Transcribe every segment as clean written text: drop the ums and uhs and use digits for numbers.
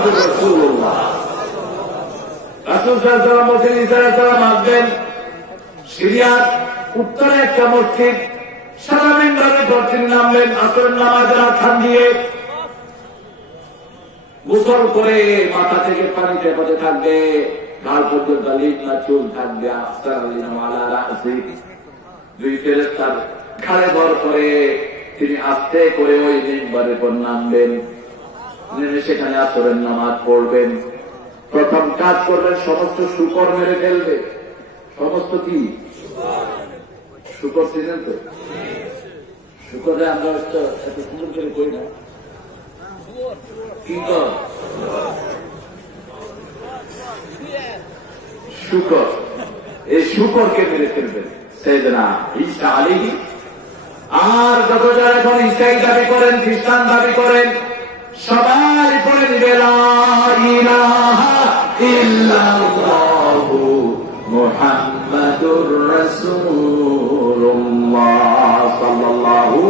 মুহাম্মাদুর রাসূলুল্লাহ। রাসূল সাল্লাল্লাহু আলাইহি ওয়াসাল্লাম ঈসা আলাইহিস সালাম আসবেন, সিরিয়ার উত্তরে একটা মসজিদ, সারা মিম্বরে প্রতিদিন নামবেন, আসরের নামাজের আখান দিয়ে গোসল করে মাথা থেকে পানিতে পড়ে থাকবে, ঘাড় পর্যন্ত লিখনা চুল থাকবে, দুই ফেরেশতার ঘাড়ে ভর করে তিনি আস্তে করে ওই মিম্বরের পর নামবেন, নেমে সেখানে আসরের নামাজ পড়বেন। প্রথম কাজ করবেন, সমস্ত শুকর মেরে ফেলবে। সমস্ত কি শুকর ছিলেন তো? শুকরে আমরা এত সুন্দর করে কই না, কি কর শুকর, এই শুকরকে মেরে ফেলবেন সাইয়েদনা ঈসা আলাইহি। আর যত যারা এখন ঈসাই দাবি করেন, খ্রিস্টান দাবি করেন, সবাই পড়ে দিবে লা ইলাহা ইল্লাল্লাহু মুহাম্মাদুর রাসূলুল্লাহ সাল্লাল্লাহু।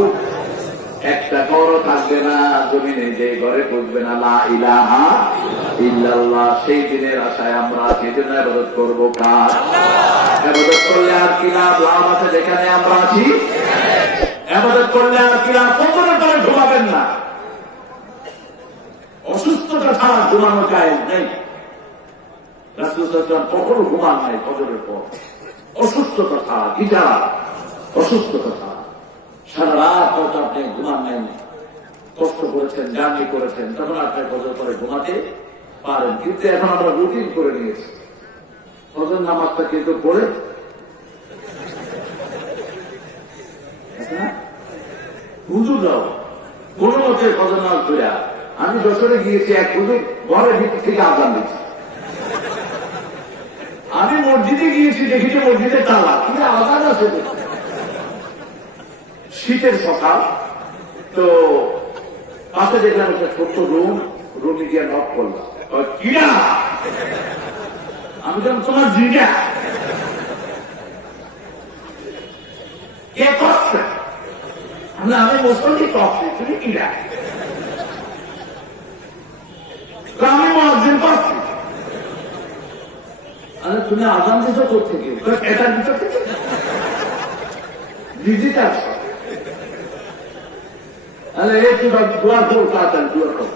একটা ঘরও থাকবে না জমিনে যে ঘরে পৌঁছবে না লা ইলাহা ইল্লাল্লাহ। সেই দিনের আশায় আমরা সেজন্য ইবাদত করবো কার? ইবাদত করলে আর কি লাভ? লাভ আছে যেখানে আমরা আছি। ইবাদত করলে আর কি লাভ? কখনো করে ঘুমাবেন না, অসুস্থতা ছাড়া ঘুমানো যায় নাই। রাসূল সাল্লাল্লাহু আলাইহি ওয়াসাল্লাম কখনো ঘুমান নাই ফজরের পর, অসুস্থতা ছাড়া। কি ছাড়া? অসুস্থতা ছাড়া। সারা রাত হয়তো আপনি ঘুমান নাই, কষ্ট করেছেন, জার্নি করেছেন, তখন আপনি ফজর পরে ঘুমাতে পারেন। কিন্তু এখন আমরা রুটিন করে নিয়েছি, ফজর নামাজটা কিন্তু পড়ে হুজুররাও কোন মতে ফজর নামাজ পড়ে। আমি যশোরে গিয়েছি, এক হুজুর ঘরের ভিতর থেকে আজান দিচ্ছি। আমি মসজিদে গিয়েছি, দেখি যে মসজিদে তালা, কিন্তু আজান আছে। শীতের সকাল তো পাশে দেখলাম একটা ছোট্ট রুমে গিয়ে নক করলাম, কিনা? আমি যেমন তোমার জিগা কে করছে? আমি মুসলমান করছি, তুমি কিনা? আমি মসজিদ করছি। তুমি আজান দিচ্ছ কোথা থেকে? এটার ভিতর থেকে ডিজিটাল। একটু দোয়া করো, তাড়াতাড়ি দোয়া করো।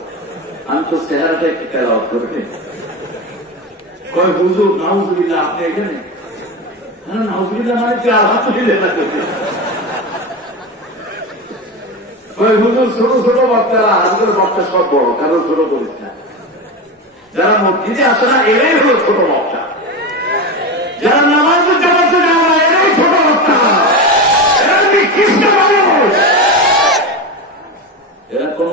আমি তো চেহারাটা একটু তেলাওয়াত করবে। কয় হুজুর নাউজুবিল্লাহ, আপনি এখানে? নাউজুবিল্লাহ মানে কি? আলহামদুলিল্লাহ। কয় হুজুর ছোট ছোট বাচ্চারা, আজকের বাচ্চা সব বড়, কারো ছোট করিস না। যারা মসজিদে আসে না এরাই হলো ছোট বাচ্চা, যারা নামাজ জামাতে যায় না এরাই ছোট বাচ্চা, এরা নিকৃষ্ট মানুষ, এরা কোন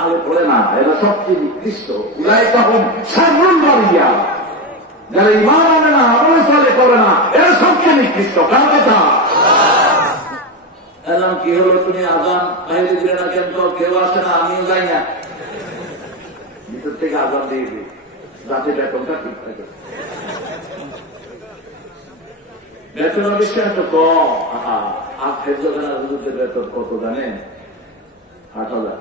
আলো পড়ে না, এরা সবচেয়ে নিকৃষ্ট। উলাইকা হুম শাররুল বারিয়া, যারা ঈমান আনে না, আমল সালেহ করে না, এরা সবচেয়ে নিকৃষ্ট। কার কথা? এলাম কি হলো, তুমি আজান বাইরে দিলে না কেন? কেউ আসে না, আমিও যাই না, ভিতর থেকে আজান দিয়ে দিই যাতে বেতনটা ঠিক থাকে। বেতন অবশ্যই এত কম। আর ফেরজখানার হুজুরদের বেতন কত জানেন? 8,000,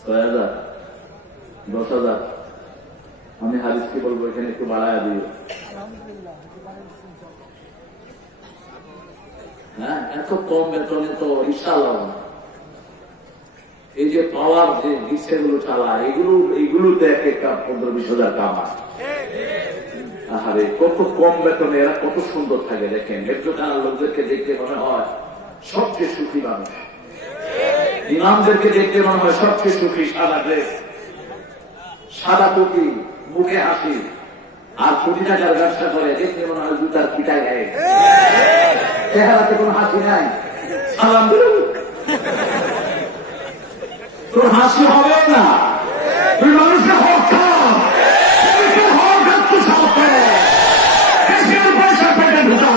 6,000, 10,000। আমি হারিসকে বলবো এখানে একটু বাড়ায় দিও। হ্যাঁ, এত কম বেতনে তো ইনশাআল্লাহ এই যে পাওয়ার যে রিক্সাগুলো চালায়, এগুলোতে এক একটা 15-20,000 কামায়। আরে কত কম বেতনে এরা কত সুন্দর থাকে দেখেন। মেট্রোখানার লোকদেরকে দেখতে মনে হয় সবচেয়ে সুখী মানুষ, ইমামদেরকে দেখতে মনে হয় সবচেয়ে সুখী। সাদা ড্রেস, সাদা টুপি, মুখে হাসি, আর কোটি টাকার ব্যবসা করে, দেখতে মনে হয় জুতার পিটায় গায়ে, চেহারাতে কোনো হাসি নাই। সালাম দিল, তোর হাসি হবে না, তুই মানুষের হক খা, হক একটু সাথে পয়সা পেটে ঢুকা,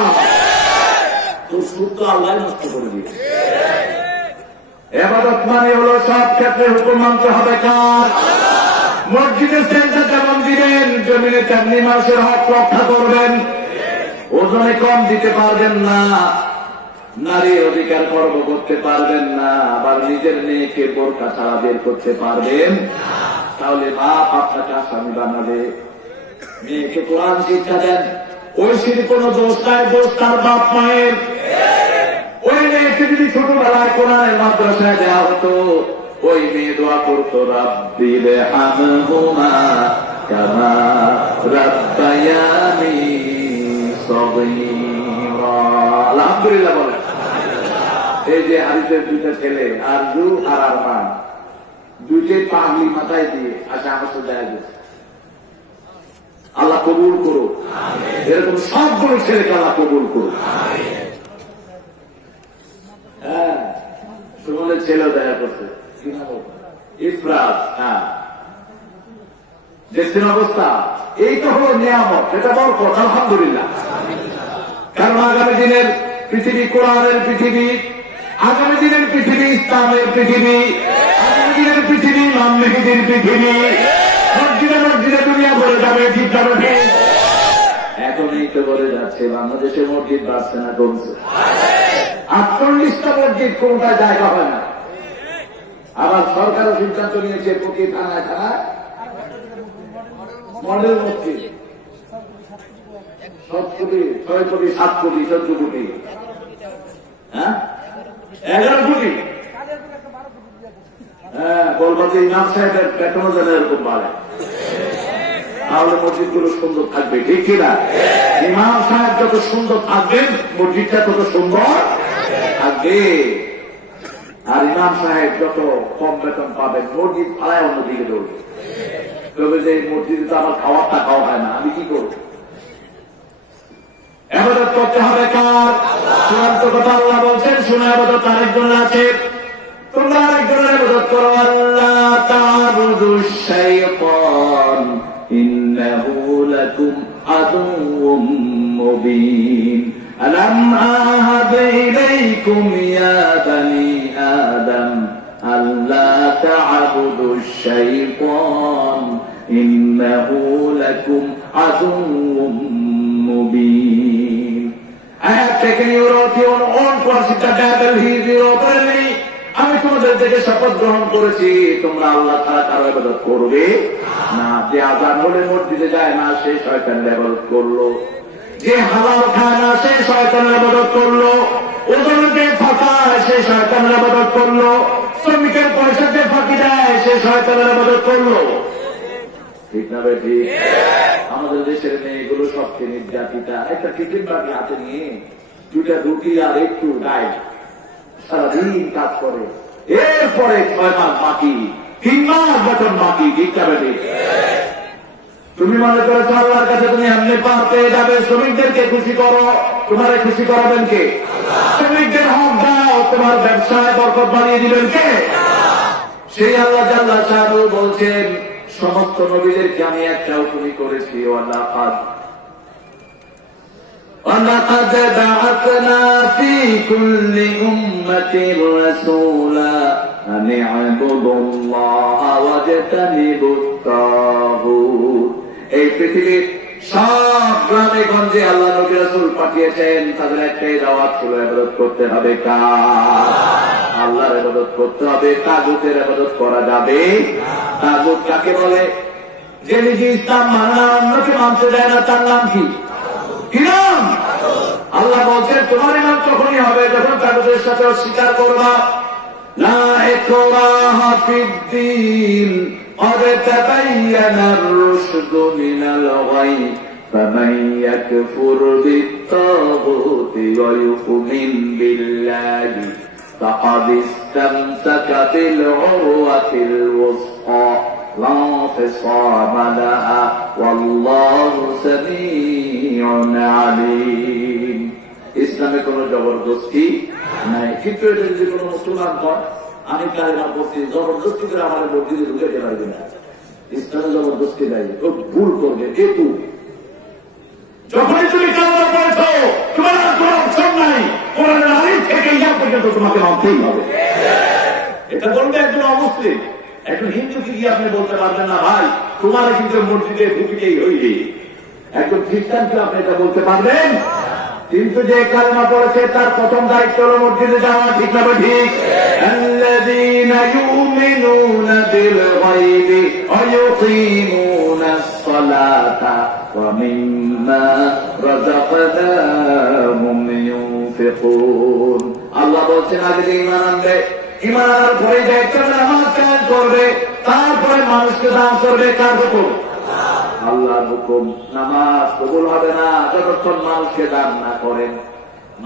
তোর সুখ তো আল্লাহ নষ্ট করে দিয়েছে। ইবাদত মানে হলো সব ক্ষেত্রে হুকুম মানতে হবে কার? মসজিদে সেজদা যেমন দিবেন, জমিনে তেমনি মানুষের হক রক্ষা করবেন। ওজনে কম দিতে পারবেন না, নারী অধিকার কর্ম করতে পারবেন না, আবার নিজের মেয়েকে বোরকা ছাড়া বের করতে পারবেন। তাহলে বাপ আপনাকে আসামি বানাবে। মেয়েকে কোরআন শিক্ষা দেন, ঐশীর কোন দোষ নাই, দোষ তার বাপ মায়ের। ওই মেয়েকে যদি ছোটবেলায় কোরআনের মাদ্রাসায় দেওয়া হতো, ওই মেয়ে দোয়া করতো রাব্বি রহমহুমা কামা রাব্বায়ানি সগীরা। আলহামদুলিল্লাহ বলেন। এই যে হাদিসের দুইটা ছেলে আরজু আর আরমান, দুইটাই পাগলি মাথায় দিয়ে আচ্ছা আমার সাথে দেখা গেছে। আল্লাহ কবুল করো, এরকম সবগুলো ছেলেকে আল্লাহ কবুল করো। হ্যাঁ, সুমনের ছেলেও দেখা করছে ইফরাজ। হ্যাঁ, দেখছেন অবস্থা, এই তো হলো নিয়ামত, এটা বরকত। আলহামদুলিল্লাহ। কারণ আগামী দিনের পৃথিবী কোরআনের পৃথিবী, আগামী দিনের পৃথিবী ইসলামের পৃথিবী, আগামী দিনের পৃথিবী ইমাম মেহেদীর পৃথিবী। মসজিদে মসজিদে দুনিয়া ভরে যাবে, ঠিক যাবে ঠিক। এখনই তো বলে যাচ্ছে বাংলাদেশে মসজিদ বাড়ছে না কমছে। 48টা মসজিদ কোনটা জায়গা হয় না। আবার সরকারও সিদ্ধান্ত নিয়েছে প্রতি থানায় থানায় মডেল মসজিদ, 7 কোটি 6 কোটি 7 কোটি 14 কোটি, হ্যাঁ 11 কোটি। হ্যাঁ, বলবো যে ইমাম সাহেবের বেতনও যেন এরকম বাড়ে, তাহলে মসজিদগুলো সুন্দর থাকবে, ঠিক কিনা? ইমাম সাহেব যত সুন্দর থাকবেন মসজিদটা তত সুন্দর থাকবে। আর ইমাম সাহেব যত কম বেতন পাবেন মসজিদ ফালায় অন্যদিকে দৌড়বে, তবে যে মসজিদে তো আমার খাওয়ার টাকাও হয় না, আমি কি করবো? ইবাদত করতে হবে কার? চূড়ান্ত কথা আল্লাহ বলছেন, শুনে ইবাদত আরেকজন আছে, তোমরা আরেকজনের ইবাদত করো। আল্লাহ তা'বুদুশ শাইতান ইন্নাহু লাকুম আদুউম মুবিন। আলাম আহাদ ইলাইকুম ইয়া বানি আদম আল্লা তা'বুদুশ শাইতান ইন্নাহু লাকুম আদুউম Mubin. I have taken you out your own course, the devil he is your enemy. আমি তোমাদের থেকে শপথ গ্রহণ করেছি তোমরা আল্লাহ ছাড়া কারো ইবাদত করবে না। যে আযান হলে মসজিদে যায় না সে শয়তানের ইবাদত করলো, যে হালাল খায় না সে শয়তানের ইবাদত করলো, ওজনে ফাঁকায় সে শয়তানের ইবাদত করলো, শ্রমিকের পয়সাতে ফাঁকি দেয় সে শয়তানের ইবাদত করলো। ঠিক না ভাই? ঠিক। আমাদের দেশের মেয়েগুলো সবচেয়ে নির্যাতিতা। একটা টিফিন বাটি হাতে নিয়ে 2টা রুটি আর একটু ডায়েট সারাদিন কাজ করে, এরপরে 6 মাস বাকি, 3 মাস বেতন বাকি। ঠিক না ভাই? ঠিক। তুমি মনে করেছো আল্লাহর কাছে তুমি এমনি পার পেয়ে যাবে। শ্রমিকদেরকে খুশি করো, তোমারে খুশি করাবেন কে? শ্রমিকদের হক দাও, তোমার ব্যবসায় বরকত বাড়িয়ে দিবেন কে? সেই আল্লাহ জাল্লা শাহু বলছেন সমস্ত নবীদেরকে আমি একটা হুকুম করেছি, وَلَقَدْ بَعَثْنَا فِي كُلِّ أُمَّةٍ رَسُولًا أَنِ اعْبُدُوا اللَّهَ وَاجْتَنِبُوا الطَّاغُوتَ। এই পৃথিবীর সব গ্রামে গঞ্জে আল্লাহ নবী রাসূল পাঠিয়েছেন, তাদের একটাই দাওয়াত ছিল ইবাদত করতে হবে কার? আল্লাহর ইবাদত করতে হবে, তাগুতের ইবাদত করা যাবে। তাগুত কাকে বলে? যে নিজে ইসলাম মানে না, অন্যকে মানতে দেয় না, তার নাম কি? ইমাম। আল্লাহ বলছেন তোমার ইমাম তখনই হবে যখন তাগুতের সাথে অস্বীকার করবা। লা ইকরাহা ফিদ্দীন قد تبين الرشد من الغي فمن يكفر بالطاغوت ويؤمن بالله فقد استمسك بالعروة الوثقى لا انفصام لها والله سميع عليم। ইসলামে কোন জবরদস্তি নাই, কিন্তু এটা যদি কোন মুসলমান হয় আমি কালেমা পড়ছি জবরদস্তি করে আমার মসজিদে ঢুকাইতে পারবে না, ইসলামে জবরদস্তি নাই, ও ভুল করবে। কিন্তু যখনই তুমি কালেমা পড়ছো তোমার আর কোনো অপশন নাই, কোরআনের আলিফ থেকে ইয়া পর্যন্ত তোমাকে মানতেই হবে। এটা বলবে একজন অমুসলিম। একজন হিন্দুকে গিয়ে আপনি বলতে পারবেন না ভাই তোমার কিন্তু মসজিদে ঢুকিতেই হইবে। একজন খ্রিস্টানকে আপনি এটা বলতে পারবেন? কিন্তু যে কালেমা পড়েছে তার প্রথম দায়িত্ব হলো মসজিদে যাওয়া, ঠিক না ঠিক? আল্লাযীনা ইউমিনুনা বিল গায়বি ওয়া ইউকিমুনাস সালাতা ওয়া মিম্মা রাযাকনাহুম ইউনফিকুন। আল্লাহ বলছেন আগে যে ঈমান আনবে, ঈমান আনার পরে দায়িত্ব নামাজ কায়েম করবে, তারপরে মানুষকে দান করবে। কার হুকুম? আল্লাহর হুকুম। নামাজ কবুল হবে না যতক্ষণ মানুষকে দান না করেন।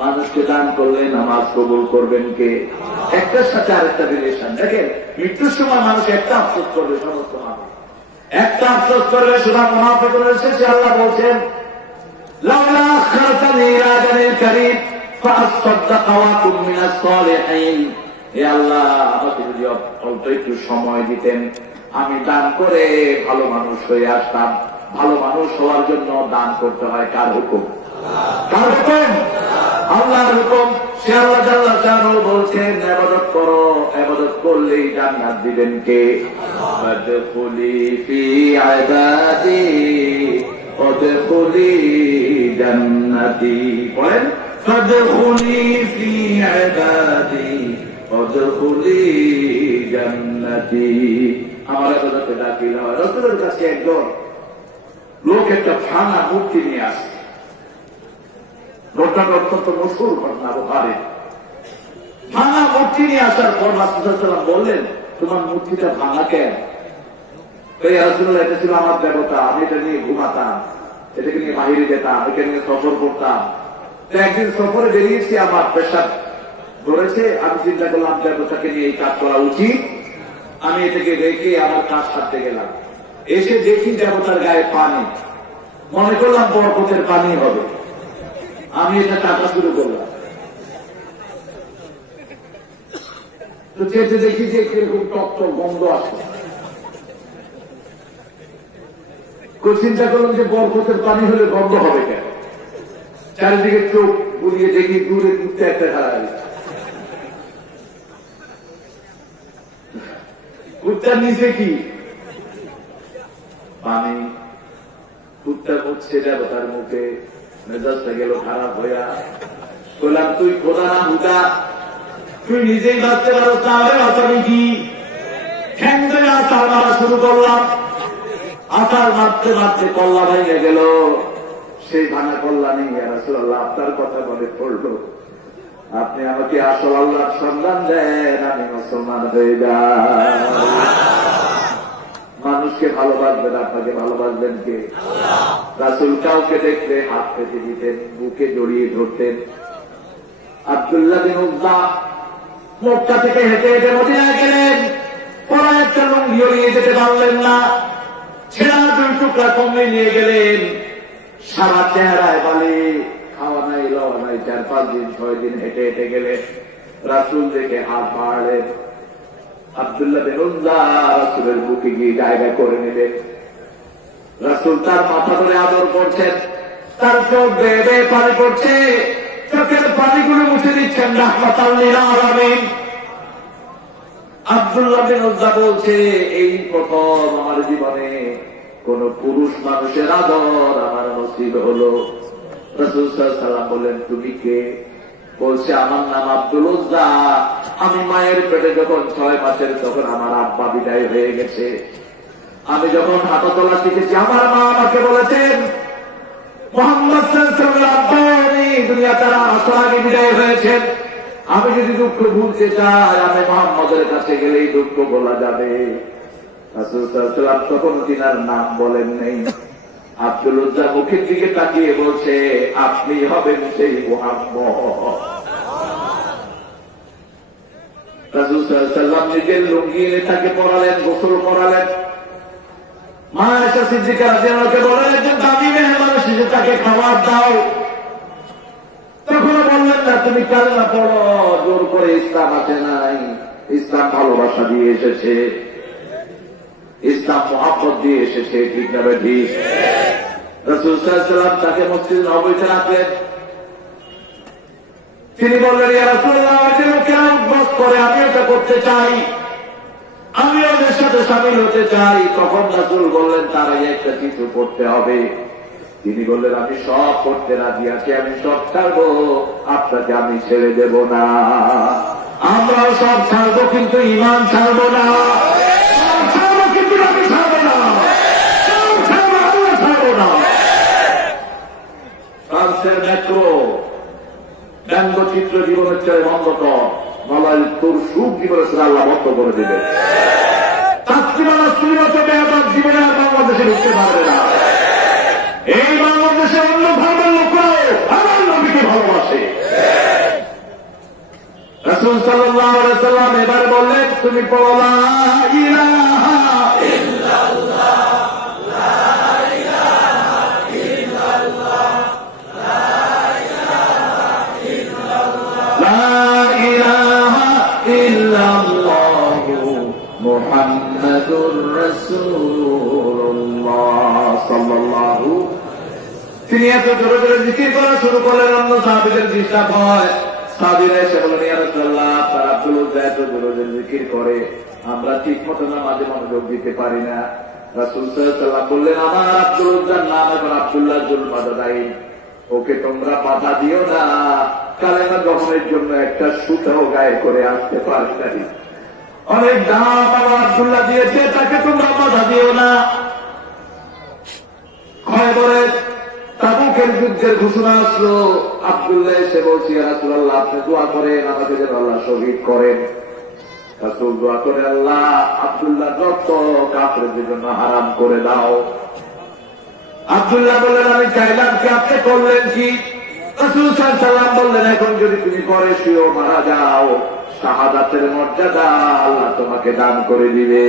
মানুষকে দান করলে নামাজ কবুল করবেন কে? একটার সাথে আরেকটা রিলেশন। দেখেন মৃত্যুর সময় মানুষ একটা আফসোস করবে, সমস্ত মানুষ একটা আফসোস করবে। সুতরাং মুনাফিকদের শেষে আল্লাহ বলছেন লাউলা আখারতানি ইলা আজালিন কারীব ফাআসসাদদাকা ওয়া আকুন মিনাস সালিহিন। হে আল্লাহ, আমাকে যদি অল্প একটু সময় দিতেন, আমি দান করে ভালো মানুষ হয়ে আসতাম। ভালো মানুষ হওয়ার জন্য দান করতে হয়। কার হুকুম? কার হুকুম? আল্লাহর হুকুম। সে আল্লাহ জাল্লাহু শানুহু বলছেন ইবাদত করো, ইবাদত করলেই জান্নাত দিবেন কে? ফাদখুলি ফি ইবাদি ওয়াদখুলি জান্নাতি। বলেন ফাদখুলি ফি ইবাদি ওয়াদখুলি জান্নাতি। আমার ইবাদতে দাখিল হয়। রাসূলের কাছে একজন লোক একটা ভাঙা মূর্তি নিয়ে আসে। ঘটনাটা অত্যন্ত মশহুর ঘটনা বুখারী। ভাঙা মূর্তি নিয়ে আসার পর রাসূল সাল্লাল্লাহু আলাইহি ওয়াসাল্লাম বললেন, তোমার মূর্তিটা ভাঙা কেন? ইয়া রাসূলুল্লাহ, এটা ছিল আমার দেবতা, আমি এটা নিয়ে ঘুমাতাম, এটাকে নিয়ে বাহিরে যেতাম, এটা নিয়ে সফর করতাম। তো একদিন সফরে বেরিয়েছি, আমার পেশাব ধরেছে, আমি চিন্তা করলাম দেবতাকে নিয়ে এই কাজ করা উচিত। আমি এটাকে রেখে আমার কাজ সারতে গেলাম। এসে দেখি দেবতার গায়ে পানি, মনে করলাম বরকতের পানি হবে। আমি এটা কাটা শুরু করলাম। তো চেয়ে দেখি যে কিরকম টক টক গন্ধ আসে। চিন্তা করলাম যে বরকতের পানি হলে গন্ধ হবে কেন? চারিদিকে চোখ বুলিয়ে দেখি দূরে দূরতে একটা ধারা আছে। কুত্তার নিচে কি পানি? কুত্তা মুখছে দেবতার মুখে, মেজাজটা গেল খারাপ হইয়া। বললাম, তুই খোদা না হুদা? তুই নিজেই বাঁচতে পারো, তাহলে বাঁচাবি কি? ঠ্যাং ধরে আসার মারা শুরু করলাম। আসার মারতে মারতে কল্লা ভেঙে গেল। সেই ভাঙা কল্লা নেই। ইয়া রাসূলুল্লাহ, আপনার কথা মনে পড়লো, আপনি আমাকে আসল আল্লাহর সন্ধান দেন, আমি মুসলমান হয়ে যাই। মানুষকে ভালোবাসবেন, আপনাকে ভালোবাসবেন কে? রাসূল কাউকে দেখলে হাত পেতে দিতেন, বুকে জড়িয়ে ধরতেন। আব্দুল্লাহ বিন উযবা মক্কা থেকে হেঁটে হেঁটে মদিনায় গেলেন। পরা একটা লুঙ্গিও নিয়ে যেতে পারলেন না, ছেঁড়া দুই টুকরা কমে নিয়ে গেলেন। সারা চেহারায় বালি, খাওয়া নাই লওয়া নাই। 4-5 দিন 6 দিন হেঁটে হেঁটে গেলেন। রাসূল দেখে হাত বাড়লেন। আব্দুল্লাহ বিন উযবা রাসূলের বুকে গিয়ে জায়গা করে নিলেন। রাসূল তার মাথা ধরে আদর করছেন, তার চোখ বেয়ে বেয়ে পানি পড়ছে, চোখের পানিগুলো মুছে দিচ্ছেন রাহমাতাল লিল আলামিন। আব্দুল্লাহ বিন উযবা বলছে, এই প্রথম আমার জীবনে কোন পুরুষ মানুষের আদর আমার নসিব হলো। রাসূল সাল্লাল্লাহু আলাইহি ওয়াসাল্লাম বললেন, তুমি কে? বলছে, আমার নাম আব্দুল উযবা। আমি মায়ের পেটে যখন 6 মাসের, তখন আমার আব্বা বিদায় হয়ে গেছে। আমি যখন হাঁটা চলা শিখেছি, আমার মা আমাকে বলেছেন, মুহাম্মদ সাল্লাল্লাহু আলাইহি ওয়াসাল্লাম দুনিয়া তারা আসার আগে বিদায় হয়েছেন। আমি যদি দুঃখ ভুলতে চাই, আমি মুহাম্মদের কাছে গেলেই দুঃখ বলা যাবে। রাসূল সাল্লাল্লাহু আলাইহি ওয়াসাল্লাম তখন তিনার নাম বলেন নেই। আব্দুল উযবা মুখের দিকে তাকিয়ে বলছে, আপনি হবেন সেই মুহাম্মদ। রাসূল সাল্লাল্লাহু আলাইহি ওয়াসাল্লাম নিজের লুঙ্গি এনে তাকে পরালেন, গোসল করালেন। মা আয়েশা সিদ্দিকা রাদিয়াল্লাহু আনহা বলেন, একজন দামি মেহমান এসেছে, তাকে খাবার দাও। তখন বললেন না, তুমি কালেমা পড়ো, জোর করে ইসলাম আসে নাই। ইসলাম ভালোবাসা দিয়ে এসেছে, ইসলাম মহব্বত দিয়ে এসেছে, ঠিক না ঠিক? রাসূল সাল্লাল্লাহু আলাইহি ওয়াসাল্লাম তাকে মসজিদ নববীতে রাখলেন। তিনি বললেন, ইয়া রাসূলুল্লাহ, কেন বস করে, আমি এটা করতে চাই, আমি ওদের সাথে শামিল হতে চাই। তখন রাসূল বললেন, তারাই একটা কিছু করতে হবে। তিনি বললেন, আমি সব করতে রাজি আছি, আমি সব ছাড়বো, আপনাকে আমি ছেড়ে দেব না। আমরাও সব ছাড়বো, কিন্তু ইমান ছাড়বো না। ছাড়বো কিন্তু আমি ছাড়বো না, ছাড়বো আল্লাহ ছাড়বো না। ফ্রান্সের মেট্রো ব্যঙ্গচিত্র জীবনের চেয়ে বন্ধকর, বলায় তোর সুখ জীবনের চেয়ে আল্লাহ বন্ধ করে দেবে। জীবনে আর বাংলাদেশে ঢুকতে পারবে না। এই বাংলাদেশে অন্য ধর্মের লোকরাও আমার নবীকে ভালোবাসে। রাসূল সাল্লাল্লাহু আলাইহি সাল্লাম এবার বললেন, তুমি পড়ো লা ইলাহা ইল্লাল্লাহ, লা ইলাহা ইল্লাল্লাহ, লা ইলাহা ইল্লাল্লাহ, লা ইলাহা ইল্লাল্লাহ মুহাম্মাদুর রাসূলুল্লাহ সাল্লাল্লাহু। তিনি এত জোরে জোরে জিকির করা শুরু করলেন, অন্য সাহাবীদের ডিস্টার্ব হয়। সাহাবীরা এসে বলেন, ইয়া রাসূলুল্লাহ, তার আব্দুল উজ্জা এত জোরে জোরে জিকির করে, আমরা ঠিক মতো নামাজে মনোযোগ দিতে পারি না। রাসূল সাল্লাল্লাহু আলাইহি ওয়াসাল্লাম বললেন, আমার আব্দুল উজ্জার নাম এখন আব্দুল্লাহ জুল মাদাদাইন, ওকে তোমরা বাধা দিও না। কালেমা গ্রহণের জন্য একটা সুতাও গায়ে করে আসতে পারি না, অনেক দাম আমার আব্দুল্লাহ দিয়েছে, তাকে তোমরা বাধা দিও না। খয়বরের তাবুকের যুদ্ধের ঘোষণা আসলো, আব্দুল্লাহ এসে বলছি, ইয়া রাসূলুল্লাহ, আপনি দোয়া করেন আমাকে যেন আল্লাহ শহীদ করেন। রাসূল দোয়া করে, আল্লাহ আব্দুল্লাহ রক্ত কাফেরদের জন্য হারাম করে দাও। আব্দুল্লাহ বললেন, আমি চাইলাম কি, আপনি করলেন কি? রাসূল সাল্লাল্লাহু আলাইহি ওয়াসাল্লাম বললেন, এখন যদি তুমি পরেশিও মারা যাও, শাহাদাতের মর্যাদা আল্লাহ তোমাকে দান করে দিবে।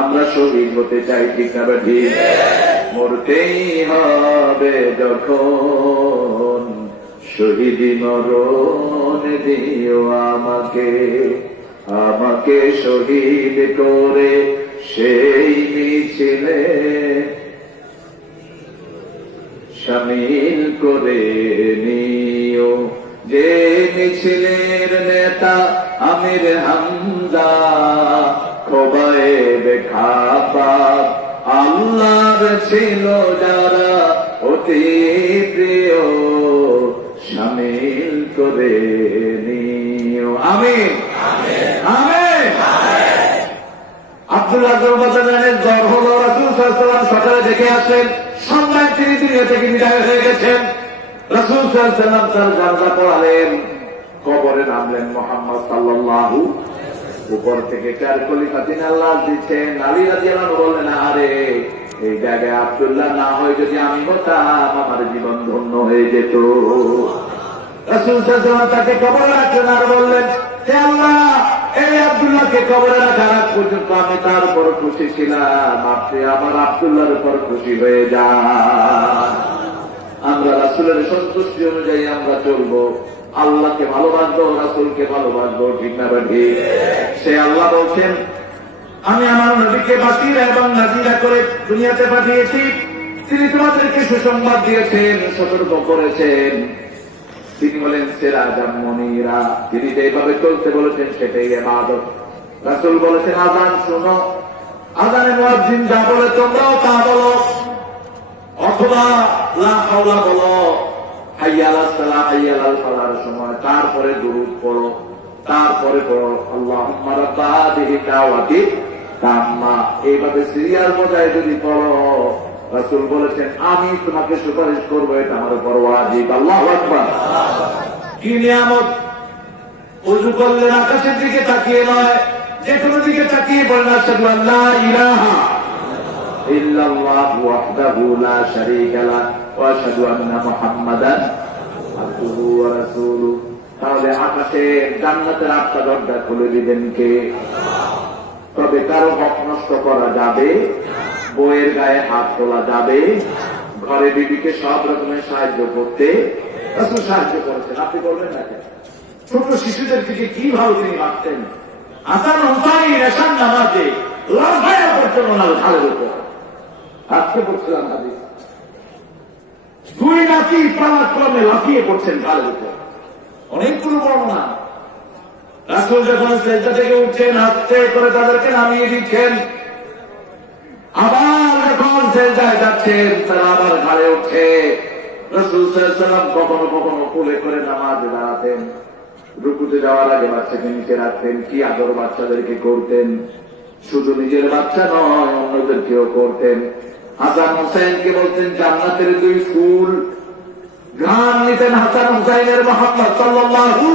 আমরা শহীদ হতে চাই, ঠিক না ঠিক? মরতেই হবে যখন, শহীদি মরণ দিও আমাকে, আমাকে শহীদ করে সেই মিছিলে শামিল করে নিও, যে মিছিলের নেতা আমির হামজা, খোবায়েবে খাবাব আল্লাহর ছিল যারা অতি প্রিয়, শামিল করে নিও। আমিন আমিন। আব্দুল্লাহ জুলমাদানের জ্বর হল, রাসূল সাল্লাল্লাহু আলাইহি ওয়াসাল্লাম সকালে দেখে আসেন, সন্ধ্যায় তিনি দুনিয়া থেকে বিদায় হয়ে গেছেন। রাসূল সাল্লাল্লাহু আলাইহি ওয়াসাল্লাম তার জানাজা পড়ালেন, কবরে নামলেন মুহাম্মদ সাল্লাল্লাহু। উপর থেকে চার খলিফাতিন আল্লাহ দিচ্ছেন। আলী রাদিয়াল্লাহু আনহু বললেন, আরে এই জায়গায় আব্দুল্লাহ না হয় যদি আমি হতাম, আমার জীবন ধন্য হয়ে যেত। রাসূল সাল্লাল্লাহু আলাইহি ওয়াসাল্লাম তাকে কবরে রাখলেন আর বললেন, হে আল্লাহ, এই আব্দুল্লাহকে কবরে রাখার আগ পর্যন্ত আমি তার উপর খুশি ছিলাম, আপনি আমার আব্দুল্লাহর উপর খুশি হয়ে যান। আমরা রাসূলের সন্তুষ্টি অনুযায়ী আমরা চলবো, আল্লাহকে ভালোবাসবো, রাসূলকে ভালোবাসবো, ঠিক না ঠিক? সে আল্লাহ বলছেন, আমি আমার নবীকে বাসীরা এবং নাযীরা করে দুনিয়াতে পাঠিয়েছি, তিনি তোমাদেরকে সুসংবাদ দিয়েছেন, সতর্ক করেছেন। তিনি বলেন সিরাজাম মুনীরা, তিনি যেভাবে চলতে বলেছেন সেটাই ইবাদত। রাসূল বলেছেন, আযান শুনো, আযানে মুয়াজ্জিন যা বলে তোমরাও তা বলো, অথবা লা হাওলা বলো, হাইয়া আলাস সালাহ, হাইয়া আলাল ফালাহর সময় তারপরে দুরূদ পড়ো, তারপরে পড়ো আল্লাহুম্মা রাব্বা হাযিহি দাওয়াতি তাম্মা। এইভাবে সিরিয়াল বজায় যদি পড়ো, রাসূল বলেছেন আমি তোমাকে সুপারিশ করবো, এটা আমার উপর ওয়াজিব। আল্লাহু আকবার। কি নিয়ামত! ওযু করলেন আকাশের দিকে তাকিয়ে নয়, যে কোনো দিকে তাকিয়ে বলেন, আশহাদু আল্লা ইলাহা ইল্লাল্লাহু ওয়াহদাহু লা শারীকা লাহু ওয়া আশহাদু আন্না মুহাম্মাদান আবদুহু ওয়া রাসূলুহু। তাহলে আকাশে জান্নাতের 8টা দরজা খুলে দিবেন কে? তবে কারো হক নষ্ট করা যাবে, বইয়ের গায়ে হাত তোলা যাবে, ঘরে বিবিকে সব রকমের সাহায্য করতে রাসূল সাহায্য করেছেন, আপনি করবেন না কেন? ছোট শিশুদের দিকে কি ভালো তিনি ভাবতেন। আসান হুসাইন এশার নামাজে লাফায়া পড়তেন ওনার ঘাড়ের উপর। আজকে পড়ছিলাম হাদিস, 2 নাতি পালাক্রমে লাফিয়ে পড়ছেন ঘাড়ের উপর। অনেকগুলো বর্ণনা। রাসূল যখন সেজদা থেকে উঠছেন, আস্তে করে তাদেরকে নামিয়ে দিচ্ছেন। আবার যখন সেজদায় যাচ্ছেন তারা আবার ঘাড়ে উঠে। রাসূল সাল্লাল্লাহু আলাইহি ওয়াসাল্লাম কখনো কখনো কোলে করে নামাজে দাঁড়াতেন, রুকুতে যাওয়ার আগে বাচ্চাকে নিচে রাখতেন। কি আদর বাচ্চাদেরকে করতেন, শুধু নিজের বাচ্চা নয় অন্যদেরকেও করতেন। হাসান হুসাইনকে বলতেন জান্নাতের দুই ফুল, ঘ্রাণ নিতেন হাসান হুসাইনের মুহাম্মদ সাল্লাল্লাহু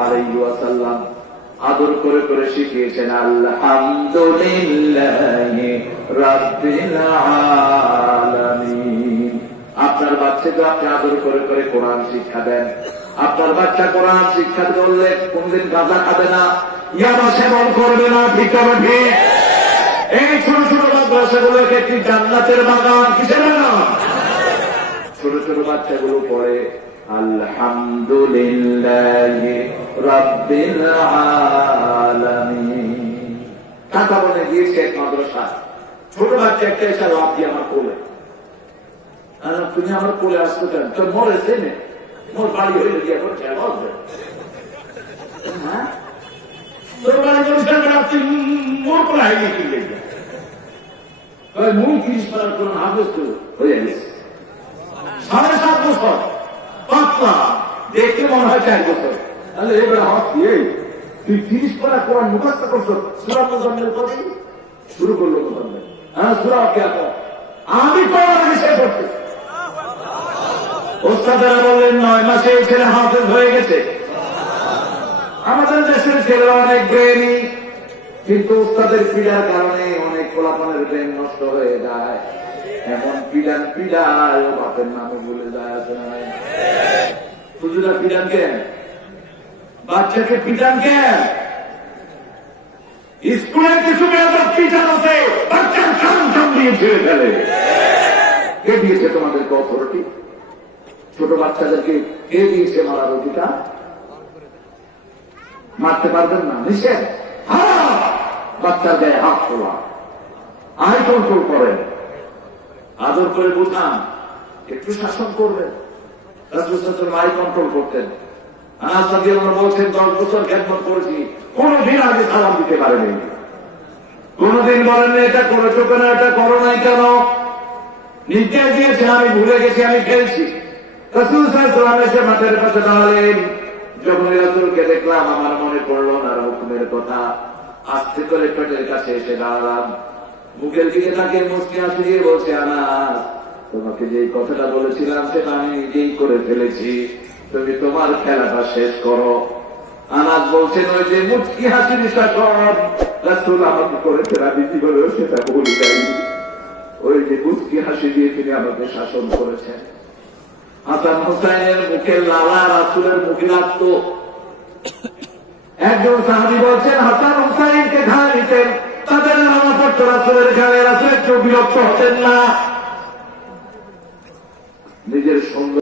আলাইহি ওয়াসাল্লাম আদর করে করে শিখিয়েছেন আলহামদুলিল্লাহি রাব্বিল আলামিন। আপনার বাচ্চাকে আপনি আদর করে করে কোরআন শিক্ষা দেন। আপনার বাচ্চা কোরআন শিক্ষা করলে কোনদিন গাঁজা খাবে না, ইয়াবা সেবন করবে না, ঠিক হবে ঠিক। এই ছোট ছোট মাদ্রাসাগুলোকে একটি জান্নাতের বাগান, কিসের বাগান? ছোট ছোট বাচ্চাগুলো পড়ে আলহামদুলিল্লাহি রাব্বিল আলামিন। টাকা বলে দিয়েছে এক মাদ্রাসা, ছোট বাচ্চা একটা এসে লাভ দিয়ে আমার কোলে। তুমি আমার কোলে আসতো কেন? তোর মরে চেনে, মোর বাড়ি হইলে দিয়ে করছে হ্যাঁ, তোর বাড়ি বলছে আপনি মোর কোলে হাইলে কি দেখবেন? মুখ 30 পারার কোন হাফেজ হয়ে গেছে 7.5 বছর, পাতলা দেখতে মনে হয় 4 বছর। তাহলে এবার হাত দিয়ে তুই 30 পারা কোরআন মুখস্থ করছো, সূরা মুজাম্মিল পড়ে শুরু করলো মুজাম্মিল। হ্যাঁ সূরা ওয়াকিয়া তো আমি পড়ার আগে শেষ করতে। ওস্তাদেরা বললেন 9 মাসে এই ছেলে হাফেজ হয়ে গেছে। আমাদের দেশের ছেলেরা অনেক ব্রেনি, কিন্তু ওস্তাদের পীড়ার কারণে অনেক পোলাপনের ব্রেন নষ্ট হয়ে যায়। এমন পিডান পিডায় ও বাপের নামে বলে যায়। আছে না হুজুরা পিডান কেন? বাচ্চাকে পিডান কেন? স্কুলের কিছু মেয়েদের পিটান আছে, বাচ্চার কান কান দিয়ে ছেড়ে ফেলে। কে দিয়েছে তোমাদেরকে অথরিটি? ছোট বাচ্চাদেরকে কে দিয়েছে মারার অধিকার? মারতে পারবেন না, নিষেধ। বাচ্চার গায়ে হাত তোলা, আই কন্ট্রোল করেন, আদর করে বুঝান, একটু শাসন করবেন। রাসূল সাল্লাল্লাহু আলাইহি ওয়াসাল্লাম আই কন্ট্রোল করতেন। আনাস রাদিয়াল্লাহু আনহু বলছেন 10 বছর খেদমত করেছি, কোনদিন আগে সালাম দিতে পারেনি, কোনদিন বলেন না এটা করেছো কেন, এটা করো নাই কেন, নির্দেশ দিয়েছে আমি ভুলে গেছি, আমি খেলছি। রাসূল সাল্লাল্লাহু আলাইহি ওয়াসাল্লাম এসে মাঠের পাশে দাঁড়ালেন। যখন রাসূলকে দেখলাম আমার মনে পড়লো না হুকুমের কথা, আস্তে করে পেটের কাছে এসে দাঁড়ালাম, মুখের দিকে তাকে মুচকি হাসি দিয়ে বলছে আনাস তোমাকে যে কথাটা বলেছিলাম সেটা আমি নিজেই করে ফেলেছি, তুমি তোমার খেলাটা শেষ করো। আনাস বলছেন ওই যে মুচকি হাসির শাসন রাসূল আমাকে করেছেন, আমি জীবনেও সেটা বলি নাই। ওই যে মুচকি হাসি দিয়ে তিনি আমাকে শাসন করেছেন। হাসান হুসাইনের মুখের লালা রাসূলের মুখে লাগতো। একজন সাহাবী বলছেন হাসান হুসাইনকে ঘা নিতেন, তাদের নামা পড়তো রাসূলের ঘাড়ে, রাসূল একটু বিরক্ত হতেন না। নিজের সঙ্গে